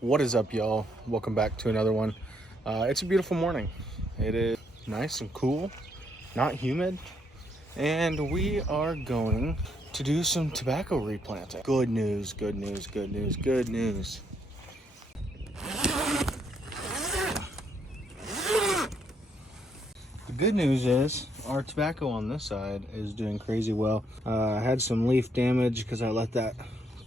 What is up, y'all? Welcome back to another one. It's a beautiful morning. It is nice and cool, not humid, and we are going to do some tobacco replanting. Good news, good news, good news, good news. The good news is our tobacco on this side is doing crazy well. I had some leaf damage because I let that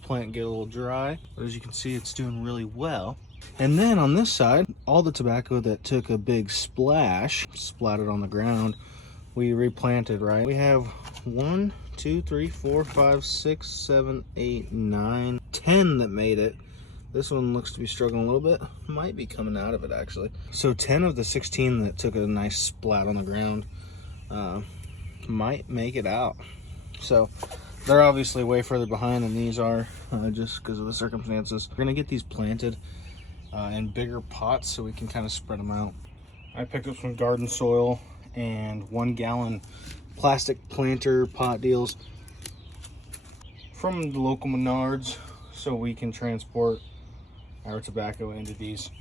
plant get a little dry, but as you can see, it's doing really well. And then on this side, all the tobacco that took a big splash, splattered on the ground, we replanted, right? We have 1, 2, 3, 4, 5, 6, 7, 8, 9, 10 that made it. This one looks to be struggling a little bit. Might be coming out of it, actually. So 10 of the 16 that took a nice splat on the ground might make it out. So they're obviously way further behind than these are, just because of the circumstances. We're gonna get these planted in bigger pots so we can kind of spread them out. I picked up some garden soil and 1 gallon plastic planter pot deals from the local Menards so we can transport our tobacco into these.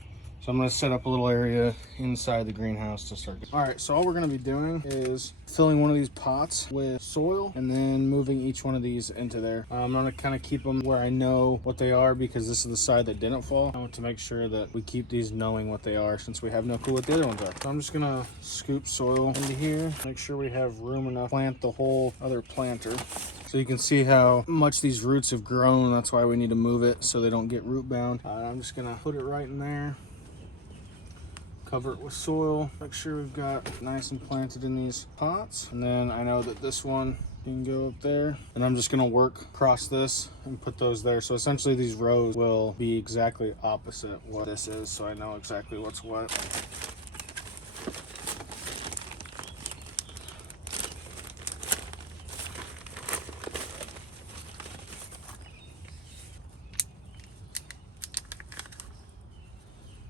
So I'm going to set up a little area inside the greenhouse to start. All right, so all we're going to be doing is filling one of these pots with soil and then moving each one of these into there. I'm going to kind of keep them where I know what they are because this is the side that didn't fall. I want to make sure that we keep these knowing what they are since we have no clue what the other ones are. So I'm just going to scoop soil into here, make sure we have room enough to plant the whole other planter. So you can see how much these roots have grown. That's why we need to move it so they don't get root bound. I'm just going to put it right in there. Cover it with soil, make sure we've got nice and planted in these pots. And then I know that this one can go up there. And I'm just gonna work across this and put those there. So essentially these rows will be exactly opposite what this is. So I know exactly what's what.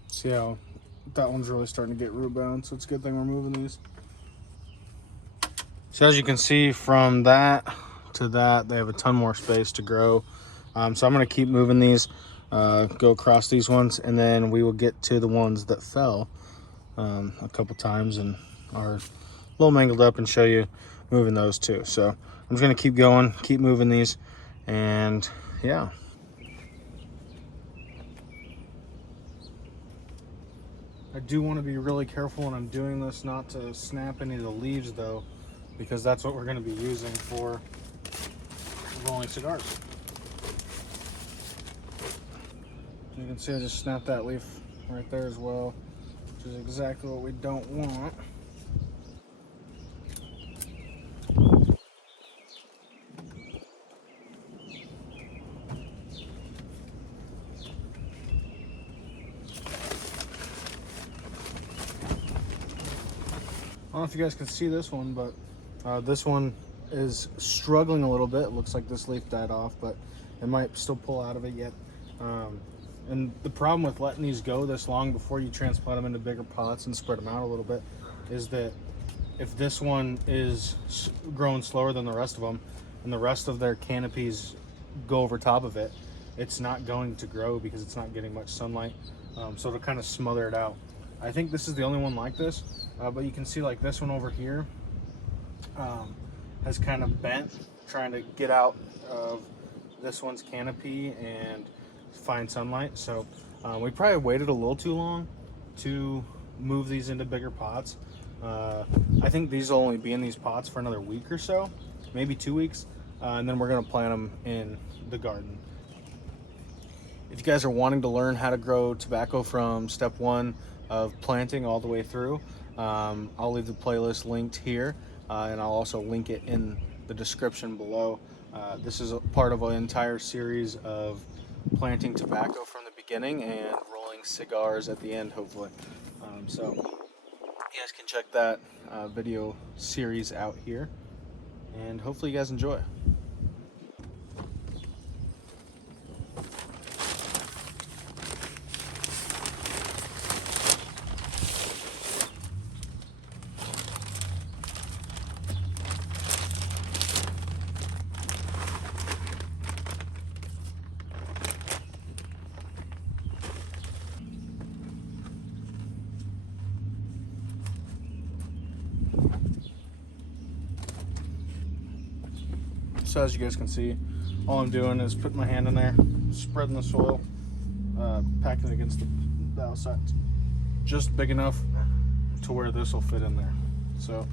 See how that one's really starting to get root bound, so it's a good thing we're moving these. So as you can see from that to that, they have a ton more space to grow. So I'm going to keep moving these, go across these ones, and then we will get to the ones that fell a couple times and are a little mangled up and show you moving those too. So I'm just going to keep going, keep moving these, and yeah. I do want to be really careful when I'm doing this not to snap any of the leaves though, because that's what we're going to be using for rolling cigars. You can see I just snapped that leaf right there as well, which is exactly what we don't want. I don't know if you guys can see this one, but this one is struggling a little bit. It looks like this leaf died off, but it might still pull out of it yet. And the problem with letting these go this long before you transplant them into bigger pots and spread them out a little bit is that if this one is growing slower than the rest of them and the rest of their canopies go over top of it, it's not going to grow because it's not getting much sunlight. So it'll kind of smother it out. I think this is the only one like this. But you can see like this one over here has kind of bent, trying to get out of this one's canopy and find sunlight. So we probably waited a little too long to move these into bigger pots. I think these will only be in these pots for another week or so, maybe 2 weeks, and then we're going to plant them in the garden. If you guys are wanting to learn how to grow tobacco from step 1 of planting all the way through, I'll leave the playlist linked here, and I'll also link it in the description below. This is a part of an entire series of planting tobacco from the beginning and rolling cigars at the end, hopefully. So you guys can check that video series out here, and hopefully you guys enjoy. So as you guys can see, all I'm doing is putting my hand in there, spreading the soil, packing it against the outside, just big enough to where this will fit in there. So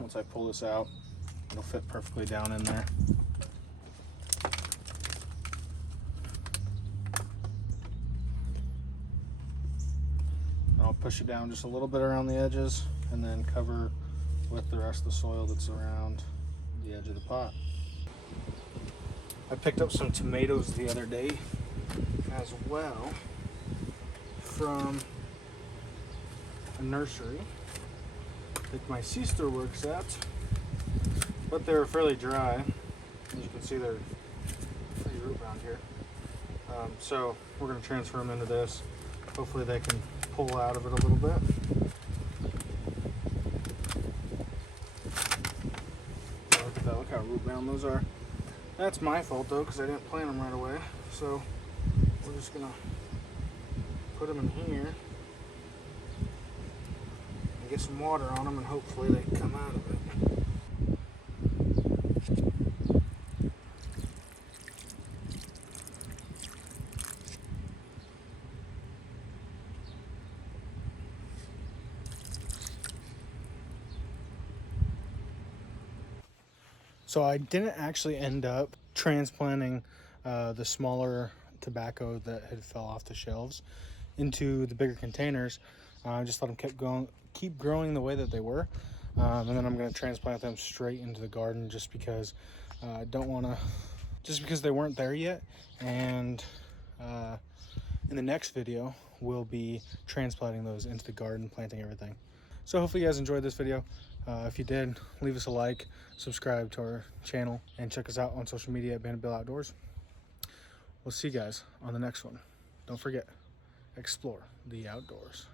once I pull this out, it'll fit perfectly down in there. I'll push it down just a little bit around the edges and then cover with the rest of the soil that's around the edge of the pot. I picked up some tomatoes the other day as well from a nursery that my sister works at, but they're fairly dry. As you can see, they're pretty root bound here. So we're going to transfer them into this. Hopefully they can pull out of it a little bit. Look at that, look how root bound those are. That's my fault though, because I didn't plant them right away. So we're just gonna put them in here and get some water on them, and hopefully they can come out of it. So I didn't actually end up transplanting the smaller tobacco that had fell off the shelves into the bigger containers. I just let them keep growing the way that they were, and then I'm going to transplant them straight into the garden, just because I don't want to, just because they weren't there yet. And in the next video, we'll be transplanting those into the garden, planting everything. So hopefully you guys enjoyed this video. If you did, leave us a like, subscribe to our channel, and check us out on social media at Bandit Bill Outdoors. We'll see you guys on the next one. Don't forget, explore the outdoors.